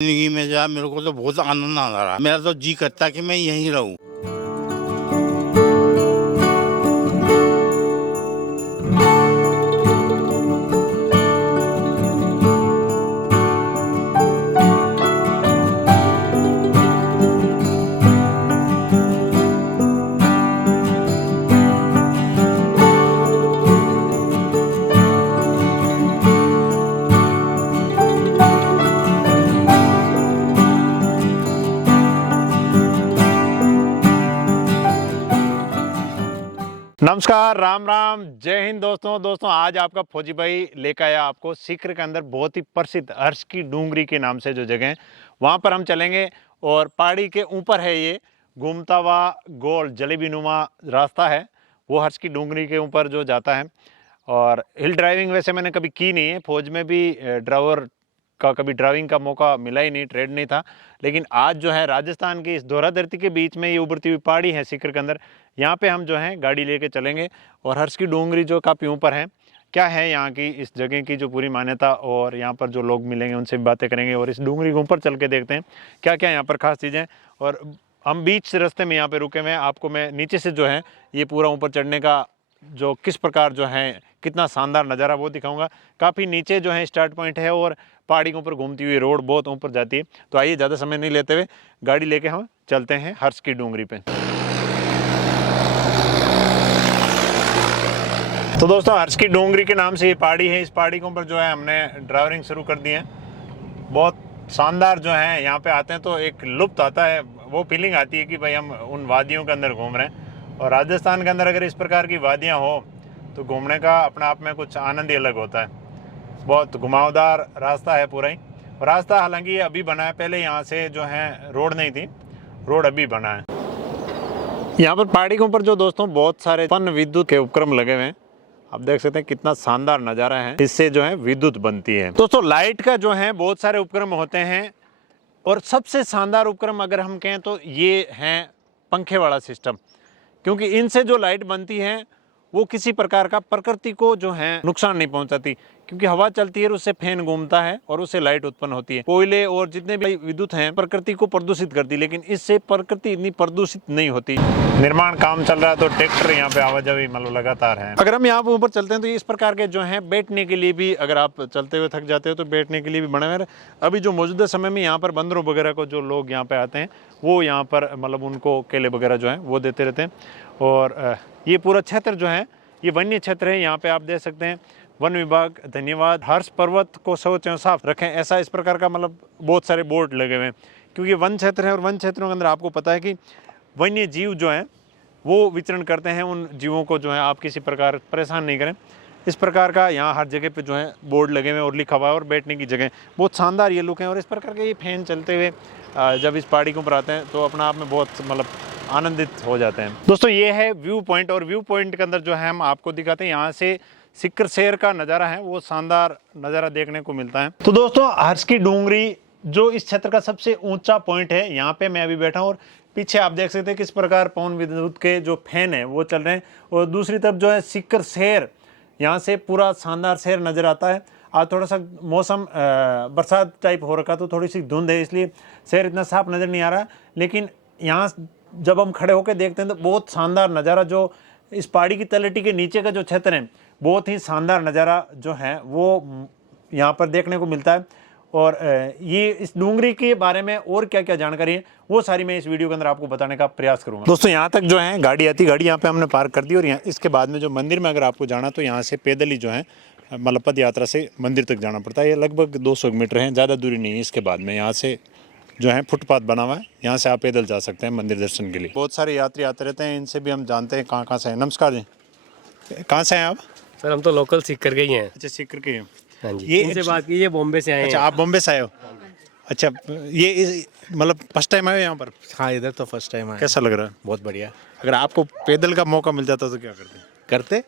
जिंदगी में जा मेरे को तो बहुत आनंद आ रहा है। मेरा तो जी करता है कि मैं यहीं रहूं। नमस्कार, राम राम, जय हिंद दोस्तों। आज आपका फौजी भाई लेकर आया आपको सीकर के अंदर बहुत ही प्रसिद्ध हर्ष की डूंगरी के नाम से जो जगह है वहाँ पर हम चलेंगे। और पहाड़ी के ऊपर है ये घूमता हुआ गोल जलेबी नुमा रास्ता है, वो हर्ष की डूंगरी के ऊपर जो जाता है। और हिल ड्राइविंग वैसे मैंने कभी की नहीं है, फौज में भी ड्राइवर का कभी ड्राइविंग का मौका मिला ही नहीं, ट्रेड नहीं था। लेकिन आज जो है राजस्थान की इस दोहरा धरती के बीच में ये उभरती हुई पहाड़ी है सीकर के अंदर, यहाँ पे हम जो है गाड़ी लेके चलेंगे। और हर्ष की डूंगरी जो काफ़ी ऊपर है, क्या है यहाँ की इस जगह की जो पूरी मान्यता, और यहाँ पर जो लोग मिलेंगे उनसे भी बातें करेंगे। और इस डूंगरी के ऊपर चल के देखते हैं क्या क्या यहाँ पर खास चीज़ें। और हम बीच रास्ते में यहाँ पे रुके हुए हैं, आपको मैं नीचे से जो है ये पूरा ऊपर चढ़ने का जो किस प्रकार जो है कितना शानदार नज़ारा वो दिखाऊंगा। काफ़ी नीचे जो है स्टार्ट पॉइंट है और पहाड़ी के ऊपर घूमती हुई रोड बहुत ऊपर जाती है। तो आइए ज़्यादा समय नहीं लेते हुए गाड़ी लेके हम चलते हैं हर्ष की डूंगरी पे। तो दोस्तों हर्ष की डूंगरी के नाम से ये पहाड़ी है, इस पहाड़ी के ऊपर जो है हमने ड्राइविंग शुरू कर दी है। बहुत शानदार जो है यहाँ पे आते हैं तो एक लुत्फ आता है, वो फीलिंग आती है कि भाई हम उन वादियों के अंदर घूम रहे हैं। और राजस्थान के अंदर अगर इस प्रकार की वादियाँ हो तो घूमने का अपने आप में कुछ आनंद ही अलग होता है। बहुत घुमावदार रास्ता है पूरा ही। और रास्ता हालांकि ये अभी बना है, पहले यहाँ से जो है रोड नहीं थी, रोड अभी बना है। यहाँ पर पहाड़ी के ऊपर जो दोस्तों बहुत सारे पन विद्युत के उपक्रम लगे हुए हैं, आप देख सकते हैं कितना शानदार नज़ारा है, इससे जो है विद्युत बनती है। दोस्तों लाइट का जो है बहुत सारे उपक्रम होते हैं, और सबसे शानदार उपक्रम अगर हम कहें तो ये है पंखे वाला सिस्टम। क्योंकि इनसे जो लाइट बनती है वो किसी प्रकार का प्रकृति को जो है नुकसान नहीं पहुंचाती, क्योंकि हवा चलती है, उससे फैन घूमता है और उससे लाइट उत्पन्न होती है। कोयले और जितने भी विद्युत हैं प्रकृति को प्रदूषित करती, लेकिन इससे प्रकृति इतनी प्रदूषित नहीं होती। निर्माण काम चल रहा है तो ट्रैक्टर यहाँ पे आवाजाही मतलब लगातार है। अगर हम यहाँ पे ऊपर चलते हैं तो इस प्रकार के जो है बैठने के लिए भी, अगर आप चलते हुए थक जाते हो तो बैठने के लिए भी बने हुए हैं। अभी जो मौजूदा समय में यहाँ पर बंदरों वगैरह को जो लोग यहाँ पे आते हैं वो यहाँ पर मतलब उनको केले वगैरह जो है वो देते रहते हैं। और ये पूरा क्षेत्र जो है ये वन्य क्षेत्र है। यहाँ पे आप देख सकते हैं वन विभाग धन्यवाद, हर्ष पर्वत को स्वच्छ एवं साफ रखें, ऐसा इस प्रकार का मतलब बहुत सारे बोर्ड लगे हुए हैं। क्योंकि वन क्षेत्र है और वन क्षेत्रों के अंदर आपको पता है कि वन्य जीव जो हैं वो विचरण करते हैं, उन जीवों को जो है आप किसी प्रकार परेशान नहीं करें। इस प्रकार का यहाँ हर जगह पे जो है बोर्ड लगे हुए हैं और लिखा हुआ है। और बैठने की जगह बहुत शानदार ये लुक है। और इस प्रकार के ये फैन चलते हुए जब इस पहाड़ी के ऊपर आते हैं तो अपना आप में बहुत मतलब आनंदित हो जाते हैं। दोस्तों ये है व्यू पॉइंट, और व्यू पॉइंट के अंदर जो है हम आपको दिखाते हैं यहाँ से सीकर शहर का नज़ारा है, वो शानदार नज़ारा देखने को मिलता है। तो दोस्तों हर्ष की डूंगरी जो इस क्षेत्र का सबसे ऊंचा पॉइंट है, यहाँ पे मैं अभी बैठा हूँ और पीछे आप देख सकते हैं किस प्रकार पवन विद्युत के जो फैन है वो चल रहे हैं। और दूसरी तरफ जो है सीकर शहर, यहाँ से पूरा शानदार शहर नज़र आता है। आज थोड़ा सा मौसम बरसात टाइप हो रखा, तो थोड़ी सी धुंध है, इसलिए शहर इतना साफ नज़र नहीं आ रहा। लेकिन यहाँ जब हम खड़े होकर देखते हैं तो बहुत शानदार नज़ारा, जो इस पहाड़ी की तलहटी के नीचे का जो क्षेत्र है बहुत ही शानदार नज़ारा जो है वो यहाँ पर देखने को मिलता है। और ये इस डूंगरी के बारे में और क्या क्या जानकारी है वो सारी मैं इस वीडियो के अंदर आपको बताने का प्रयास करूँगा। दोस्तों यहाँ तक जो है गाड़ी आती, गाड़ी यहाँ पे हमने पार्क कर दी। और यहाँ इसके बाद में जो मंदिर में अगर आपको जाना तो यहाँ से पैदल ही जो है मतलब पद यात्रा से मंदिर तक जाना पड़ता है। ये लगभग 200 मीटर है, ज़्यादा दूरी नहीं है। इसके बाद में यहाँ से जो है फुटपाथ बना हुआ है, यहाँ से आप पैदल जा सकते हैं मंदिर दर्शन के लिए। बहुत सारे यात्री आते रहते हैं, इनसे भी हम जानते हैं कहाँ कहाँ से हैं। नमस्कार जी, कहाँ से हैं आप? सर हम तो लोकल सीकर के ही हैं। अच्छा सीकर के हैं। हाँ जी, ये इनसे बात की, ये बॉम्बे से आए हैं। अच्छा आप बॉम्बे से आए हो? अच्छा ये मतलब फर्स्ट टाइम आए हो यहाँ पर? हाँ इधर तो फर्स्ट टाइम आया। कैसा लग रहा है? बहुत बढ़िया। अगर आपको पैदल का मौका मिल जाता तो क्या करते? करते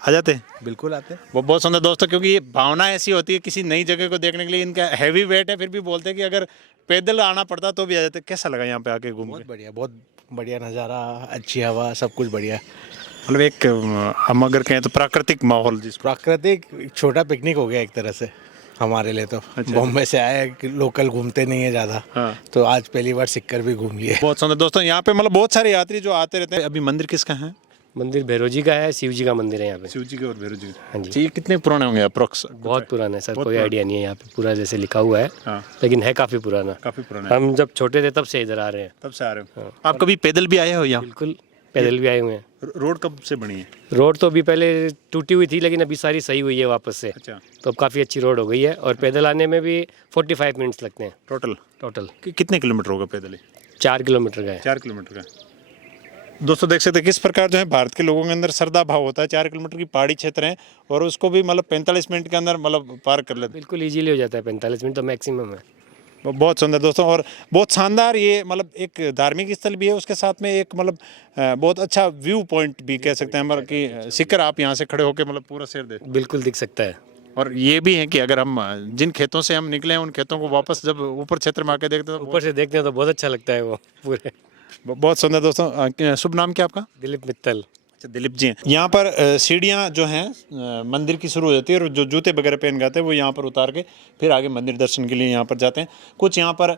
आ जाते? बिल्कुल आते। वो बहुत सुंदर दोस्तों, क्योंकि ये भावना ऐसी होती है किसी नई जगह को देखने के लिए। इनका हैवी वेट है, फिर भी बोलते हैं कि अगर पैदल आना पड़ता तो भी आ जाते। कैसा लगा यहाँ पे आके घूम के? बहुत बढ़िया नज़ारा, अच्छी हवा, सब कुछ बढ़िया। मतलब एक हम अगर कहें तो प्राकृतिक माहौल, जिस प्राकृतिक छोटा पिकनिक हो गया एक तरह से। हमारे लिए तो अच्छा। बॉम्बे से आए कि लोकल घूमते नहीं है ज़्यादा। हाँ। तो आज पहली बार सिक्कर भी घूम लिए। बहुत सुंदर दोस्तों, यहाँ पे मतलब बहुत सारे यात्री जो आते रहते हैं। अभी मंदिर किसका है? मंदिर भैरव जी का है, शिव जी का मंदिर है यहाँ पे। शिव जी के और भैरव जी के। हाँ जी। अच्छा, ये कितने पुराने होंगे अप्रोक्स? बहुत पुराना है सर, बहुत कोई पुराना। आइडिया नहीं है यहाँ पे पूरा जैसे लिखा हुआ है, हाँ। लेकिन है काफ़ी पुराना। काफी पुराना है। हम जब छोटे थे तब से इधर आ रहे हैं। तब से आ रहे हो? आप कभी पैदल भी आए हो यहाँ? बिल्कुल पैदल भी आए हुए हैं। रोड कब से बनी है? रोड तो अभी पहले टूटी हुई थी, लेकिन अभी सारी सही हुई है वापस से। अच्छा। तो अब काफ़ी अच्छी रोड हो गई है, और पैदल आने में भी 45 मिनट्स लगते हैं टोटल। कितने किलोमीटर होगा पैदल? 4 किलोमीटर का है। 4 किलोमीटर का। दोस्तों देख सकते हैं किस प्रकार जो है भारत के लोगों के अंदर श्रद्धा भाव होता है। 4 किलोमीटर की पहाड़ी क्षेत्र है और उसको भी मतलब 45 मिनट के अंदर मतलब पार कर लेते हैं। बिल्कुल इजीली हो जाता है, 45 मिनट तो मैक्सिमम है। बहुत सुंदर दोस्तों, और बहुत शानदार ये मतलब एक धार्मिक स्थल भी है, उसके साथ में एक मतलब बहुत अच्छा व्यू पॉइंट भी कह सकते हैं मतलब कि सिक्कर आप यहाँ से खड़े होकर मतलब पूरा शहर देखते। बिल्कुल दिख सकता है। और ये भी है कि अगर हम जिन खेतों से हम निकले हैं उन खेतों को वापस जब ऊपर क्षेत्र में आके देखते हैं तो ऊपर से देखते हैं तो बहुत अच्छा लगता है वो पूरे। बहुत सुंदर दोस्तों। शुभ नाम क्या आपका? दिलीप मित्तल। अच्छा, दिलीप जी हैं। यहाँ पर सीढ़ियाँ जो हैं मंदिर की शुरू हो जाती है, और जो जूते वगैरह पहन के आते हैं वो यहाँ पर उतार के फिर आगे मंदिर दर्शन के लिए यहाँ पर जाते हैं। कुछ यहाँ पर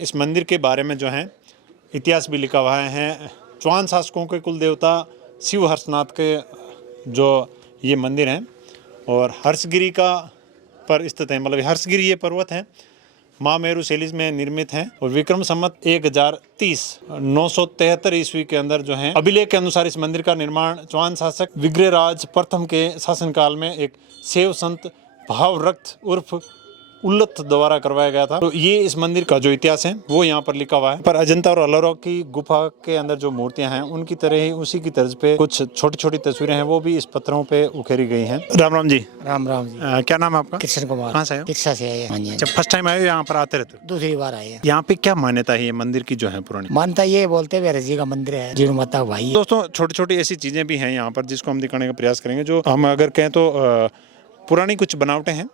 इस मंदिर के बारे में जो है इतिहास भी लिखा हुआ है। चौहान शासकों के कुल देवता शिव हर्षनाथ के जो ये मंदिर हैं, और हर्षगिरी का पर स्थित है। मतलब हर्षगिरी ये पर्वत है, महामेरु शैली में निर्मित है, और विक्रम संवत 1030 973 ईस्वी के अंदर जो है अभिलेख के अनुसार इस मंदिर का निर्माण चौहान शासक विग्रहराज प्रथम के शासनकाल में एक शैव संत भावरक्त उर्फ उल्लत द्वारा करवाया गया था। तो ये इस मंदिर का जो इतिहास है वो यहाँ पर लिखा हुआ है। पर अजंता और अलोरा की गुफा के अंदर जो मूर्तियां हैं उनकी तरह ही उसी की तर्ज पे कुछ छोटी छोटी तस्वीरें हैं, वो भी इस पत्थरों पे उकेरी गई हैं। राम राम जी। राम राम जी। क्या नाम है आपका? कृष्ण कुमार। कहाँ से आए हो? रिक्शा से आए हैं। हाँ जी। अच्छा, फर्स्ट टाइम आए हो यहाँ पर? आते रहते हो? दूसरी बार आए हैं। यहाँ पे क्या मान्यता है ये मंदिर की जो है पुरानी? मानता ये बोलते भैरव जी का मंदिर है, जीव माता का भाई है। दोस्तों छोटी छोटी ऐसी चीजें भी हैं यहाँ पर जिसको हम दिखाने का प्रयास करेंगे। जो हम अगर कहें तो पुरानी कुछ बनावटें हैं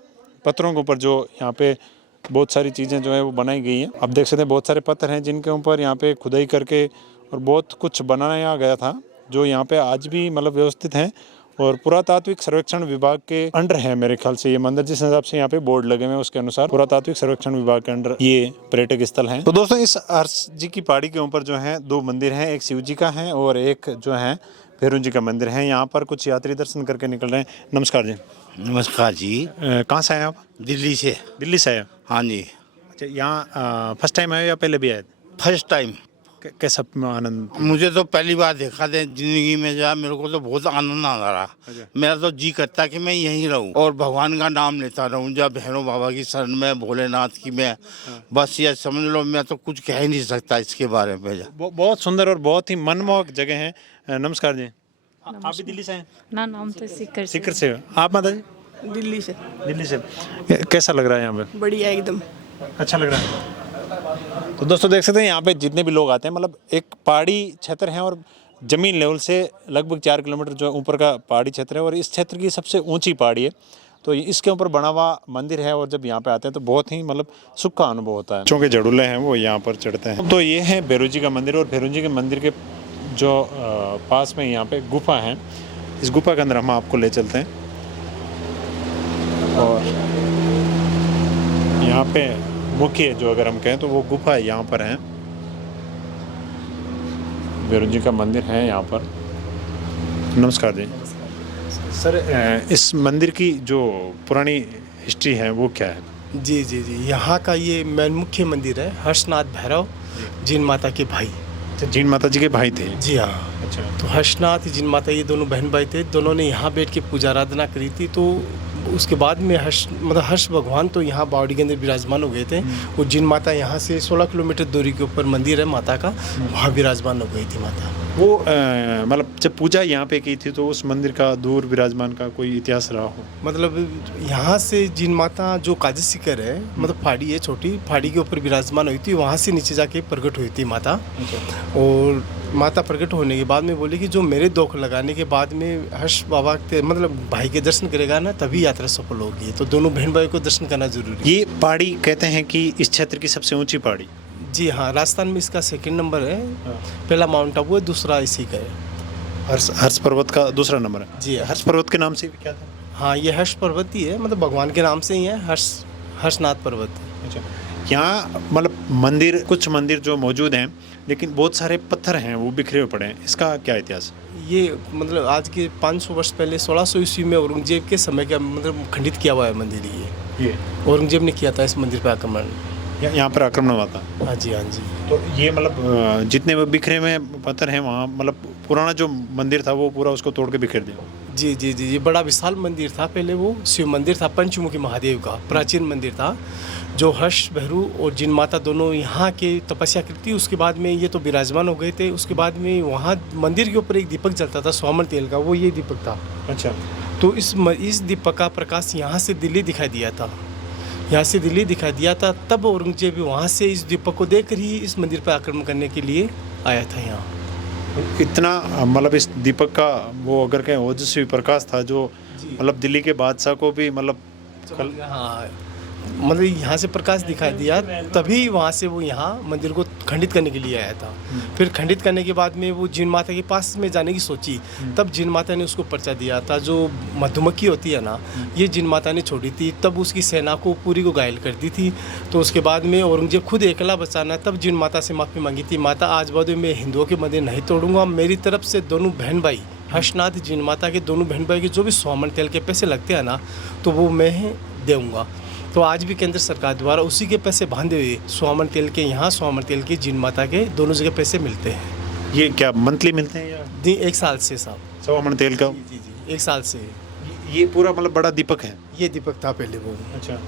पत्थरों के ऊपर, जो यहाँ पे बहुत सारी चीज़ें जो है वो बनाई गई हैं। आप देख सकते हैं बहुत सारे पत्थर हैं जिनके ऊपर यहाँ पे खुदाई करके और बहुत कुछ बनाया गया था, जो यहाँ पे आज भी मतलब व्यवस्थित हैं। और पुरातात्विक सर्वेक्षण विभाग के अंडर है मेरे ख्याल से ये मंदिर, जिस हिसाब से यहाँ पे बोर्ड लगे हुए हैं उसके अनुसार पुरातात्विक सर्वेक्षण विभाग के अंडर ये पर्यटक स्थल है। तो दोस्तों इस हर्ष जी की पहाड़ी के ऊपर जो है 2 मंदिर हैं, एक शिव जी का है और एक जो है भैरव जी का मंदिर है। यहाँ पर कुछ यात्री दर्शन करके निकल रहे हैं। नमस्कार जी। नमस्कार जी। कहाँ से आए आप? दिल्ली से। दिल्ली से आए? हाँ जी। अच्छा, यहाँ फर्स्ट टाइम आए या पहले भी आए? First time. कैसा आनंद? मुझे तो पहली बार देखा था जिंदगी में, जा मेरे को तो बहुत आनंद आ रहा। मेरा तो जी करता कि मैं यहीं रहूं और भगवान का नाम लेता रहूं, जब भैरव बाबा की शरण में, भोलेनाथ की में। बस ये समझ लो, मैं तो कुछ कह ही नहीं सकता इसके बारे में। बहुत सुंदर और बहुत ही मनमोहक जगह है। नमस्कार जी। आप भी दिल्ली से हैं? ना, नाम तो सीकर से हो आप? माता जी? दिल्ली से। दिल्ली से। कैसा लग रहा है यहाँ पे? बढ़िया एकदम। अच्छा लग रहा है। तो दोस्तों देख सकते हैं यहाँ पे जितने भी लोग आते हैं, मतलब एक पहाड़ी क्षेत्र है और जमीन लेवल से लगभग 4 किलोमीटर जो ऊपर का पहाड़ी क्षेत्र है, और इस क्षेत्र की सबसे ऊंची पहाड़ी है। तो इसके ऊपर बना हुआ मंदिर है, और जब यहाँ पे आते हैं तो बहुत ही मतलब सुख का अनुभव होता है। चौके जड़ूले हैं वो यहाँ पर चढ़ते हैं। तो ये है भैरव जी का मंदिर, और भैरव जी के मंदिर के जो पास में यहाँ पे गुफा है, इस गुफा के अंदर हम आपको ले चलते हैं। और यहाँ पे मुख्य जो अगर हम कहें तो वो गुफा यहाँ पर है, भैरव जी का मंदिर है यहाँ पर। नमस्कार जी। सर इस मंदिर की जो पुरानी हिस्ट्री है वो क्या है? जी जी जी, यहाँ का ये मेन मुख्य मंदिर है। हर्षनाथ भैरव जिन माता के भाई। जीन माता जी के भाई थे? जी हाँ। अच्छा। तो हर्षनाथ जिन माता ये दोनों बहन भाई थे, दोनों ने यहाँ बैठ के पूजा आराधना करी थी। तो उसके बाद में हर्ष भगवान तो यहाँ बावड़ी के अंदर विराजमान हो गए थे। वो जिन माता यहाँ से 16 किलोमीटर दूरी के ऊपर मंदिर है माता का, वहाँ विराजमान हो गई थी माता। वो मतलब जब पूजा यहाँ पे की थी तो उस मंदिर का दूर विराजमान का कोई इतिहास रहा हो? मतलब यहाँ से जिन माता जो काजी शिखर है, मतलब पहाड़ी है, छोटी पहाड़ी के ऊपर विराजमान हुई थी, वहाँ से नीचे जाके प्रकट हुई थी माता। और माता प्रकट होने के बाद में बोली कि जो मेरे दुख लगाने के बाद में हर्ष बाबा के मतलब भाई के दर्शन करेगा ना, तभी यात्रा सफल होगी। तो दोनों बहन भाई को दर्शन करना जरूरी है। ये पहाड़ी कहते हैं कि इस क्षेत्र की सबसे ऊंची पहाड़ी? जी हाँ, राजस्थान में इसका 2nd नंबर है। पहला माउंट आबू है, दूसरा इसी का है। हर्ष पर्वत का दूसरा नंबर है? जी हाँ। हर्ष पर्वत के नाम से भी क्या था? हाँ, ये हर्ष पर्वत ही है, मतलब भगवान के नाम से ही है, हर्षनाथ पर्वत। अच्छा, यहाँ मतलब मंदिर, कुछ मंदिर जो मौजूद हैं लेकिन बहुत सारे पत्थर हैं वो बिखरे हुए पड़े हैं, इसका क्या इतिहास? ये मतलब आज के 500 वर्ष पहले 1600 ईस्वी में औरंगजेब के समय का मतलब खंडित किया हुआ है मंदिर ये औरंगजेब ने किया था इस मंदिर पर आक्रमण। यहाँ पर आक्रमण हुआ था? हाँ जी, हाँ जी। तो ये मतलब जितने भी बिखरे हुए पत्थर हैं वहाँ, मतलब पुराना जो मंदिर था वो पूरा उसको तोड़ के बिखेर दिया? जी जी जी, ये बड़ा विशाल मंदिर था पहले, वो शिव मंदिर था, पंचमुखी महादेव का प्राचीन मंदिर था, जो हर्ष भैरू और जिन माता दोनों यहाँ के तपस्या करती। उसके बाद में ये तो विराजमान हो गए थे। उसके बाद में वहाँ मंदिर के ऊपर एक दीपक जलता था स्वामन तेल का, वो ये दीपक था। अच्छा, तो इस दीपक का प्रकाश यहाँ से दिल्ली दिखाई दिया था, यहाँ से दिल्ली दिखाई दिया था। तब औरंगजेब वहाँ से इस दीपक को देखकर ही इस मंदिर पर आक्रमण करने के लिए आया था यहाँ। इतना मतलब इस दीपक का वो अगर कहें ओजस्वी प्रकाश था जो मतलब दिल्ली के बादशाह को भी मतलब हाँ, मतलब यहाँ से प्रकाश दिखाई दिया, तभी वहाँ से वो यहाँ मंदिर को खंडित करने के लिए आया था। फिर खंडित करने के बाद में वो जिन माता के पास में जाने की सोची, तब जिन माता ने उसको पर्चा दिया था। जो मधुमक्खी होती है ना, ये जिन माता ने छोड़ी थी, तब उसकी सेना को पूरी को घायल कर दी थी। तो उसके बाद में औरंगजेब खुद अकेला बचाना, तब जिन माता से माफ़ी मांगी थी, माता आज बाद में हिंदुओं के मंदिर नहीं तोड़ूंगा, मेरी तरफ से दोनों बहन भाई हर्षनाथ जिन माता के दोनों बहन भाई के जो भी स्वामन तेल के पैसे लगते हैं ना, तो वो मैं दूँगा। तो आज भी केंद्र सरकार द्वारा उसी के पैसे बांधे हुए स्वामन तेल के, यहाँ स्वामन तेल के जिन माता के दोनों जगह पैसे मिलते हैं। ये क्या मंथली मिलते हैं या जी, 1 साल से साहब, स्वामन तेल का? जी जी, 1 साल से। ये पूरा मतलब बड़ा दीपक है? ये दीपक था पहले वो। अच्छा,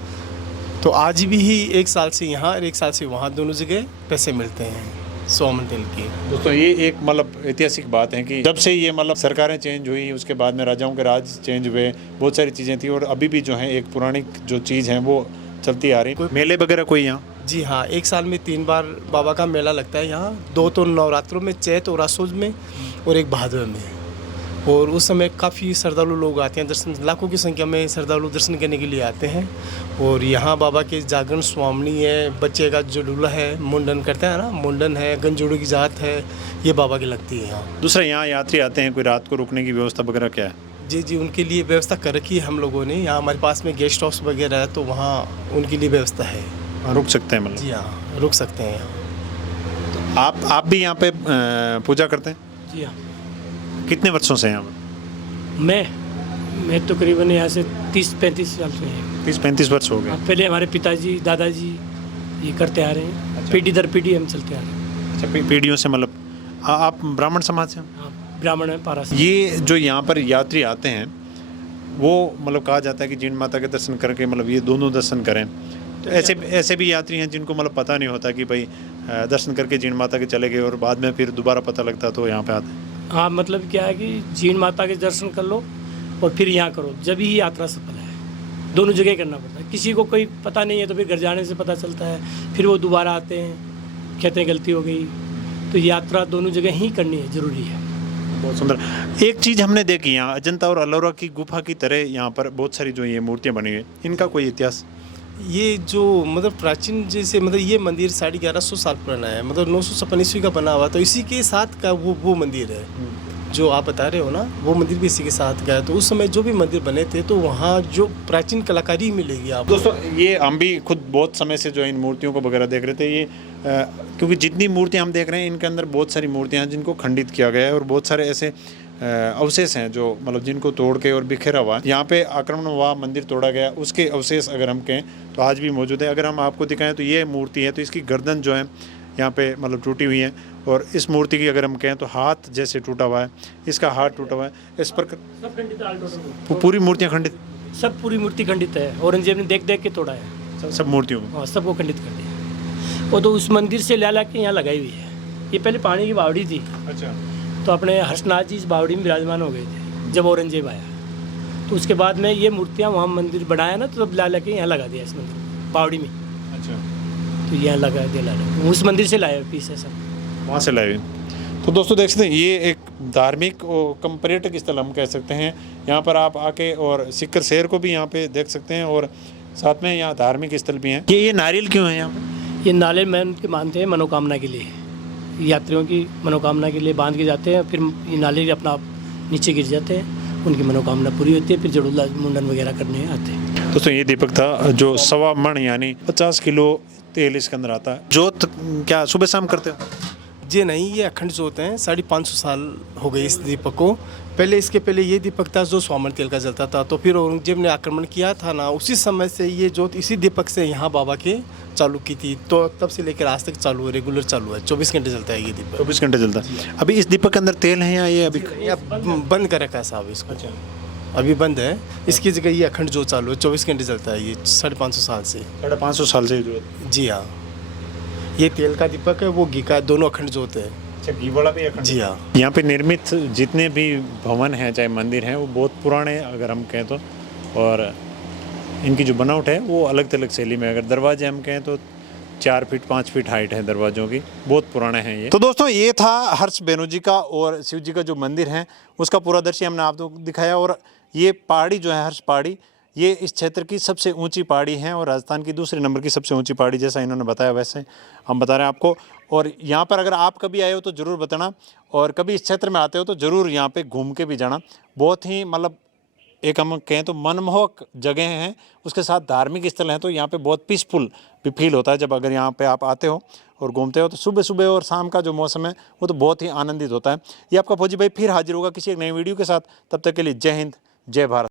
तो आज भी ही 1 साल से यहाँ और 1 साल से वहाँ दोनों जगह पैसे मिलते हैं स्वामन तेल की। दोस्तों ये एक मतलब ऐतिहासिक बात है कि जब से ये मतलब सरकारें चेंज हुई, उसके बाद में राजाओं के राज चेंज हुए, बहुत सारी चीज़ें थी, और अभी भी जो है एक पुरानी जो चीज़ है वो चलती आ रही। मेले वगैरह कोई यहाँ? जी हाँ, 1 साल में 3 बार बाबा का मेला लगता है यहाँ। 2 तो नवरात्रों में, चैत और आसोज में, और 1 भादव में। और उस समय काफ़ी श्रद्धालु लोग आते हैं, दर्शन, लाखों की संख्या में श्रद्धालु दर्शन करने के लिए आते हैं। और यहाँ बाबा के जागरण स्वामी है, बच्चे का जो दूल्हा है, मुंडन करते हैं ना, मुंडन है, गंजोड़ों की जात है, ये बाबा की लगती है यहाँ। दूसरा, यहाँ यात्री आते हैं, कोई रात को रुकने की व्यवस्था वगैरह क्या है? जी जी, उनके लिए व्यवस्था कर रखी है हम लोगों ने। यहाँ हमारे पास में गेस्ट हाउस वगैरह है, तो वहाँ उनके लिए व्यवस्था है। रुक सकते हैं मतलब? जी हाँ, रुक सकते हैं यहाँ। आप भी यहाँ पे पूजा करते हैं? जी हाँ। कितने वर्षों से यहाँ पर? मैं तो करीबन यहाँ से 30-35 साल से हैं। 30-35 वर्ष हो गए। पहले हमारे पिताजी दादाजी ये करते आ रहे हैं। अच्छा। पीढ़ी दर पीढ़ी हम चलते आ रहे हैं। अच्छा, पीढ़ियों से मतलब आप ब्राह्मण समाज से? हाँ, ब्राह्मण है, पारा से। ये जो यहाँ पर यात्री आते हैं वो मतलब कहा जाता है कि जिन माता के दर्शन करके मतलब ये दोनों दर्शन करें, तो ऐसे भी यात्री हैं जिनको मतलब पता नहीं होता कि भाई दर्शन करके जिन माता के चले गए और बाद में फिर दोबारा पता लगता तो यहाँ पे आते हैं। हाँ, मतलब क्या है कि जीन माता के दर्शन कर लो और फिर यहाँ करो, जब ही यात्रा सफल है। दोनों जगह करना पड़ता है। किसी को कोई पता नहीं है तो फिर घर जाने से पता चलता है, फिर वो दोबारा आते हैं, कहते हैं गलती हो गई। तो यात्रा दोनों जगह ही करनी है, ज़रूरी है। बहुत सुंदर। एक चीज़ हमने देखी यहाँ, अजंता और अलोरा की गुफा की तरह यहाँ पर बहुत सारी जो ये मूर्तियाँ बनी हुई हैं, इनका कोई इतिहास? ये जो मतलब प्राचीन जैसे मतलब ये मंदिर 1150 साल पुराना है, मतलब 956 ईस्वी का बना हुआ, तो इसी के साथ का वो मंदिर है जो आप बता रहे हो ना, वो मंदिर भी इसी के साथ का है। तो उस समय जो भी मंदिर बने थे तो वहाँ जो प्राचीन कलाकारी मिलेगी आपको। दोस्तों ये हम भी खुद बहुत समय से जो इन मूर्तियों को वगैरह देख रहे थे, ये क्योंकि जितनी मूर्तियाँ हम देख रहे हैं इनके अंदर बहुत सारी मूर्तियाँ हैं जिनको खंडित किया गया है और बहुत सारे ऐसे अवशेष हैं जो मतलब जिनको तोड़ के और बिखेरा हुआ है। यहाँ पे आक्रमण हुआ, मंदिर तोड़ा गया, उसके अवशेष अगर हम कहें तो आज भी मौजूद है। अगर हम आपको दिखाएं तो ये मूर्ति है, तो इसकी गर्दन जो है यहाँ पे मतलब टूटी हुई है, और इस मूर्ति की अगर हम कहें तो हाथ जैसे टूटा हुआ है, इसका हाथ टूटा हुआ है। इस पर सब खंडित है, पूरी मूर्तियाँ खंडित, सब पूरी मूर्ति खंडित है। औरंगजेब ने देख देख के तोड़ा है सब मूर्तियों को। हाँ, सबको खंडित कर दिया। वो तो उस मंदिर से ला के यहाँ लगाई हुई है। ये पहले पानी की बावड़ी थी। अच्छा। तो अपने हर्षनाथ जी इस बावड़ी में विराजमान हो गए थे जब औरंगजेब आया। तो उसके बाद में ये मूर्तियाँ वहाँ मंदिर बनाया ना, तो तब ला के यहाँ लगा दिया इस मंदिर बावड़ी में। अच्छा। तो यहाँ लगा दिया, उस मंदिर से लाए पीस है सब, वहाँ से लाए। तो दोस्तों देख सकते हैं ये एक धार्मिक और कम पर्यटक स्थल हम कह सकते हैं। यहाँ पर आप आके और सिक्कर शहर को भी यहाँ पे देख सकते हैं, और साथ में यहाँ धार्मिक स्थल भी हैं। ये नारियल क्यों है यहाँ पर? ये नारियल मैं उनके मानते हैं मनोकामना के लिए, यात्रियों की मनोकामना के लिए बांध के जाते हैं, फिर ये नारियल अपना आप नीचे गिर जाते हैं उनकी मनोकामना पूरी होती है, फिर जड़ोला मुंडन वगैरह करने आते हैं। दोस्तों ये दीपक था जो 1.25 मण यानी 50 किलो तेल इसके अंदर आता है। जोत क्या सुबह शाम करते हो? जी नहीं, ये अखंड जोत हैं। 550 साल हो गए इस दीपक को। इसके पहले ये दीपक था जो स्वामन तेल का जलता था, तो फिर औरंगजेब ने आक्रमण किया था ना, उसी समय से ये जोत इसी दीपक से यहाँ बाबा के चालू की थी, तो तब से लेकर आज तक चालू है, रेगुलर चालू है, 24 घंटे चलता है ये दीपक। 24 घंटे चलता है। अभी इस दीपक के अंदर तेल है या ये अभी ये बंद कर रखा है साहब इसको, अभी बंद है। इसकी जगह ये अखंड जोत चालू है, 24 घंटे चलता है ये 550 साल से। 550 साल से जो जी हाँ, ये तेल का दीपक है, वो घी का, दोनों अखंड जोत है। अच्छा, घी वाला भी अखंड? जी हाँ। यहाँ पे निर्मित जितने भी भवन हैं चाहे मंदिर हैं वो बहुत पुराने अगर हम कहें तो, और इनकी जो बनावट है वो अलग अलग शैली में। अगर दरवाजे हम कहें तो 4 फीट 5 फीट हाइट है दरवाजों की, बहुत पुराने हैं ये। तो दोस्तों ये था हर्ष बेनू जी का और शिव जी का जो मंदिर है उसका पूरा दृश्य हमने आपको दिखाया। और ये पहाड़ी जो है हर्ष पहाड़ी, ये इस क्षेत्र की सबसे ऊंची पहाड़ी है और राजस्थान की दूसरे नंबर की सबसे ऊंची पहाड़ी, जैसा इन्होंने बताया वैसे हम बता रहे हैं आपको। और यहाँ पर अगर आप कभी आए हो तो ज़रूर बताना, और कभी इस क्षेत्र में आते हो तो ज़रूर यहाँ पे घूम के भी जाना। बहुत ही मतलब एक हम कहें तो मनमोहक जगह हैं, उसके साथ धार्मिक स्थल हैं, तो यहाँ पे बहुत पीसफुल भी फील होता है जब अगर यहाँ पे आप आते हो और घूमते हो। तो सुबह सुबह और शाम का जो मौसम है वो तो बहुत ही आनंदित होता है। ये आपका फौजी भाई फिर हाजिर होगा किसी एक नई वीडियो के साथ। तब तक के लिए जय हिंद, जय भारत।